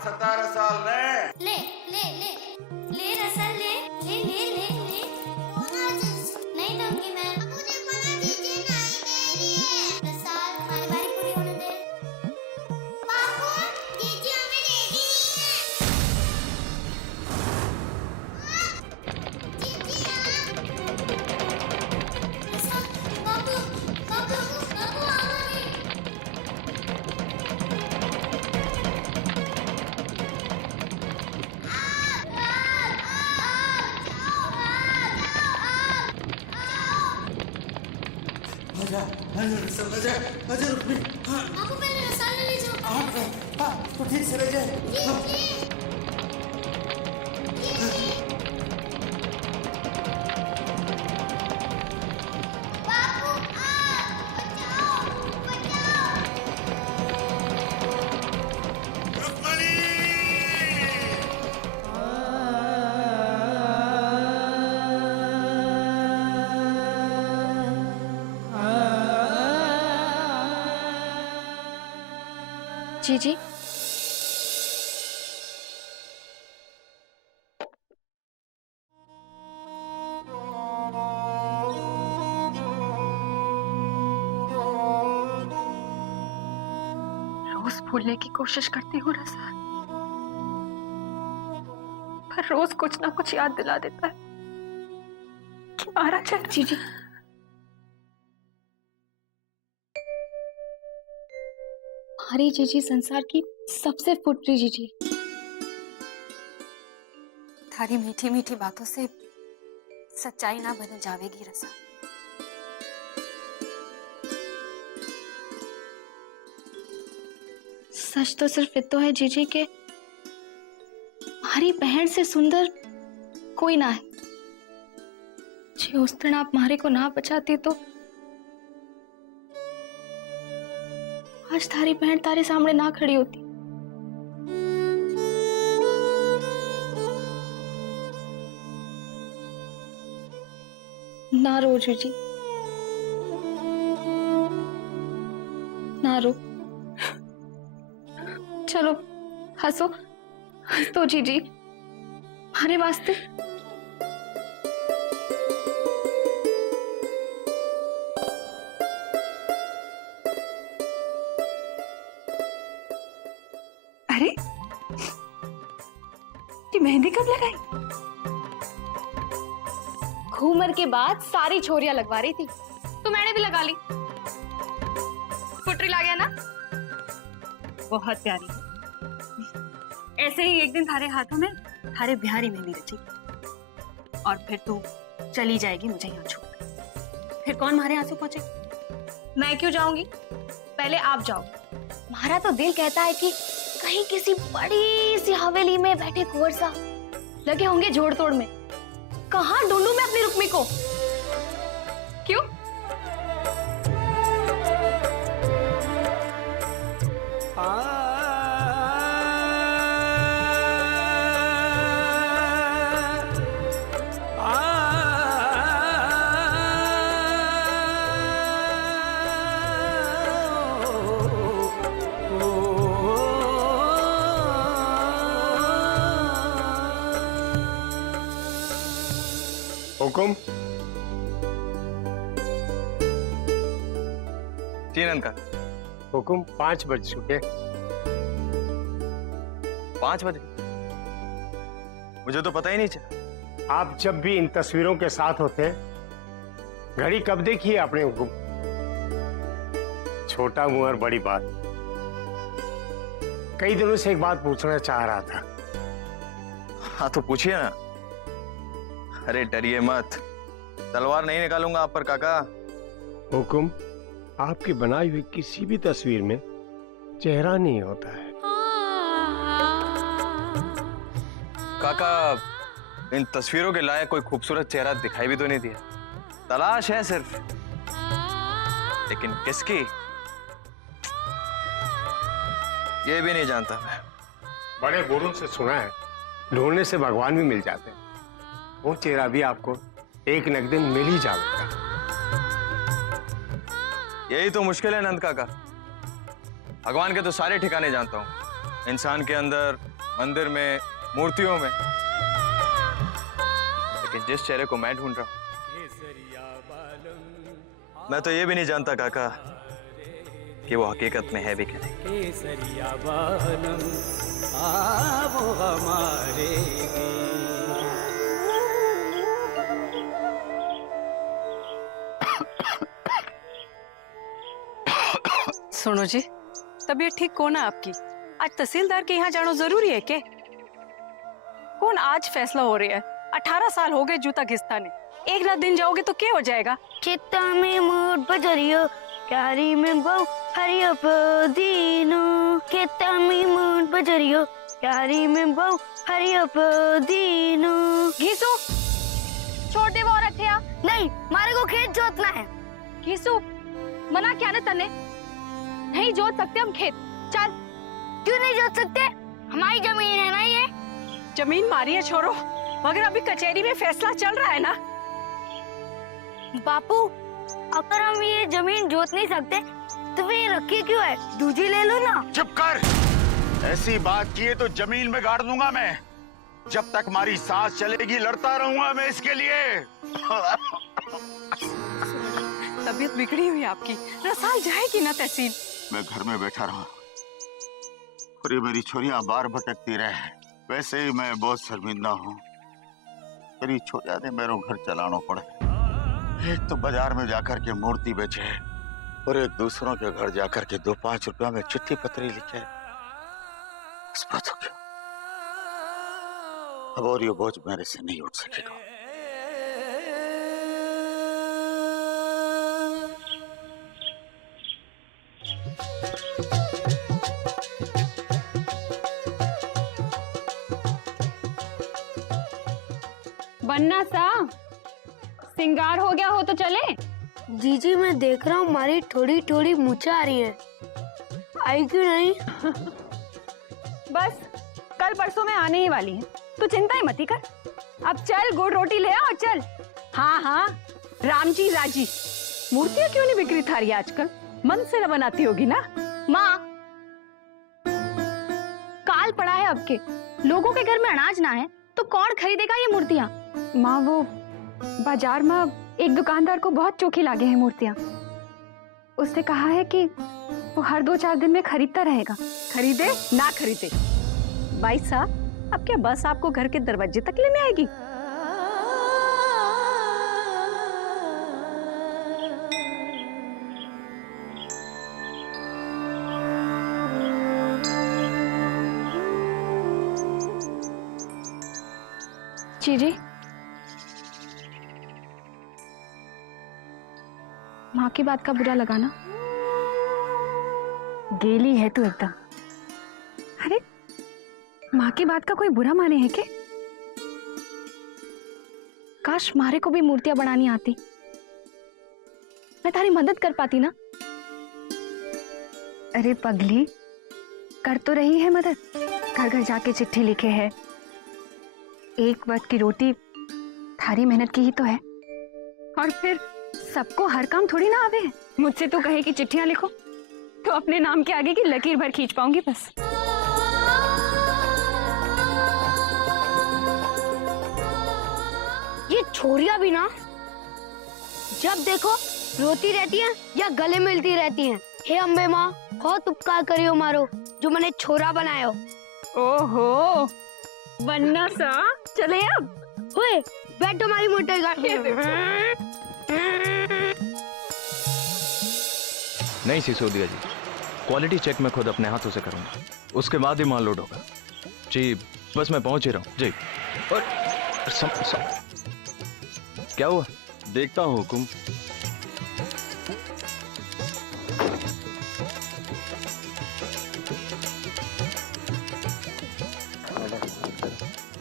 17 साल ने ले ले ले ले रसल ले ले ले ले ले नहीं दूंगी मैं। मुझे बना दीजिए ना, मेरी है रसल, हमारी बारी पूरी होने दे। बाबू दीजिए, हमें रेडी नहीं है। दीजिए रसल, बाबू बाबू बाबू हमारी आजा रुक भी। हाँ आपको पहले रसाल ले जाओ। हाँ तो ठीक से ले जाए। बाबू बचाओ बचाओ। रुक्मणी जी जी रोज भूलने की कोशिश करती हूँ रसाल, पर रोज कुछ ना कुछ याद दिला देता है कि मारा चल। जी जी हमारी जीजी संसार की सबसे फुटरी जीजी। थारी मीठी मीठी बातों से सच्चाई ना बदल जावेगी रसा। सच तो सिर्फ इतो है जीजी के हमारी बहन से सुंदर कोई ना है। जी उस दिन आप मारे को ना बचाती तो आज थारी बहन तारे सामने ना खड़ी होती। ना रो जीजी, ना रो। चलो हंसो, हंस दो जीजी हमारे वास्ते। अरे ये मेहंदी कब लगाई? घूमर के बाद सारी छोरियां लगवा रही थी तो मैंने भी लगा ली। फुटरी ला गया ना? बहुत प्यारी है। ऐसे ही एक दिन थारे हाथों में थारे बिहारी मेहंदी रचेगी और फिर तू चली जाएगी मुझे यहाँ छोड़। फिर कौन मारे आंसू पहुंचे? मैं क्यों जाऊंगी, पहले आप जाओ। हमारा तो दिल कहता है कि कहीं किसी बड़ी सी हवेली में बैठे कुंवर साहब लगे होंगे जोड़ तोड़ में। कहाँ ढूंढूं मैं अपनी रुक्मी को? क्यों? हुकुम। जी नंद का हुकुम 5 बज चुके। 5 बज गए? मुझे तो पता ही नहीं चला। आप जब भी इन तस्वीरों के साथ होते हैं घड़ी कब देखी है आपने हुकुम? छोटा मुंह और बड़ी बात। कई दिनों से एक बात पूछना चाह रहा था। हाँ तो पूछिए ना। अरे डरिए मत, तलवार नहीं निकालूंगा आप पर काका। हुकुम, आपकी बनाई हुई किसी भी तस्वीर में चेहरा नहीं होता है। काका इन तस्वीरों के लायक कोई खूबसूरत चेहरा दिखाई भी तो नहीं दिया। तलाश है सिर्फ, लेकिन किसकी ये भी नहीं जानता मैं। बड़े बूढ़ों से सुना है ढूंढने से भगवान भी मिल जाते हैं। वो चेहरा भी आपको एक न एक दिन मिल ही जाएगा। यही तो मुश्किल है नंद काका। भगवान के तो सारे ठिकाने जानता हूँ, इंसान के अंदर, मंदिर में, मूर्तियों में, लेकिन जिस चेहरे को मैं ढूंढ रहा हूं, मैं तो ये भी नहीं जानता काका कि वो हकीकत में है भी कि नहीं। केसरिया वाहनम आवो हमारे सुनो जी, तबीयत ठीक को ना आपकी? आज तहसीलदार के यहाँ जाना जरूरी है क्या? कौन आज फैसला हो रहा है? 18 साल हो गए जूता घिसता ने, एक रात दिन जाओगे तो क्या हो जाएगा? चित्ता में मूड बजरियो क्यारी में बहु हरियो पदीनो, चित्ता में मूड बजरियो क्यारी में बहु हरियो पदीनो। घीसू, छोड़ दे वो औरत है। नहीं, मारे को खेत जोतना है। घीसू, मना क्या ना तने? नहीं जोत सकते हम खेत। चल। क्यों नहीं जोत सकते? हमारी जमीन है ना ये। जमीन मारी है छोरो, मगर अभी कचहरी में फैसला चल रहा है ना। बापू, अगर हम ये जमीन जोत नहीं सकते तो वे रखी क्यों है? दूजी ले लो ना। चुप कर, ऐसी बात की है तो जमीन में गाड़ दूंगा मैं। जब तक हमारी सांस चलेगी लड़ता रहूंगा मैं इसके लिए। तबीयत बिगड़ी हुई आपकी, रसाल जाएगी ना तहसील। मैं घर में बैठा रहा और ये मेरी छोरियां बाहर भटकती रहे। वैसे ही मैं बहुत शर्मिंदा हूँ। मेरी छोरियां ने मेरे घर चलाना पड़े। एक तो बाजार में जाकर के मूर्ति बेचे और एक दूसरों के घर जाकर के 2-5 रुपया में चिट्ठी पत्री लिखे। इस बात को क्यों? अब और ये बोझ मेरे से नहीं उठ सकेगा। बनना सा सिंगार हो गया हो तो चले। जीजी, मैं देख रहा हूँ हमारी थोड़ी थोड़ी मूछें आ रही है। आई क्यों नहीं? बस कल परसों में आने ही वाली है, तू चिंता ही मती कर। अब चल गुड़ रोटी ले आ और चल। हाँ हाँ, राम जी राजी। मूर्तियाँ क्यों नहीं बिक्री थारी आजकल? मन से न बनाती होगी ना माँ, काल पड़ा है अब के। लोगों के घर में अनाज ना है तो कौन खरीदेगा ये मूर्तियाँ? माँ, वो बाजार में एक दुकानदार को बहुत चोखी लागे हैं मूर्तियाँ। उसने कहा है कि वो हर 2-4 दिन में खरीदता रहेगा। खरीदे ना खरीदे, भाई साहब अब क्या बस आपको घर के दरवाजे तक लेने आएगी? जी माँ की बात का बुरा लगा ना? गेली है तू एकदम। अरे माँ की बात का कोई बुरा माने है क्या? काश मारे को भी मूर्तियां बनानी आती, मैं तारी मदद कर पाती ना। अरे पगली, कर तो रही है मदद। घर घर जाके चिट्ठी लिखे है। एक वक्त की रोटी थारी मेहनत की ही तो है। और फिर सबको हर काम थोड़ी ना आवे है। मुझसे तो कहे कि चिट्ठियां लिखो तो अपने नाम के आगे की लकीर भर खींच पाऊंगी बस। ये छोरियां भी ना जब देखो रोती रहती हैं या गले मिलती रहती हैं। हे अम्बे माँ, बहुत उपकार करियो मारो जो मैंने छोरा बनायो। ओहो, बनना सा चले अब। ओए, बैठो हमारी मोटर गाड़ी। नहीं सिसोदिया जी, क्वालिटी चेक मैं खुद अपने हाथों से करूंगा, उसके बाद ही माल लोड होगा जी। बस मैं पहुंच ही रहा हूँ जी। और क्या हुआ? देखता हूँ हुकुम।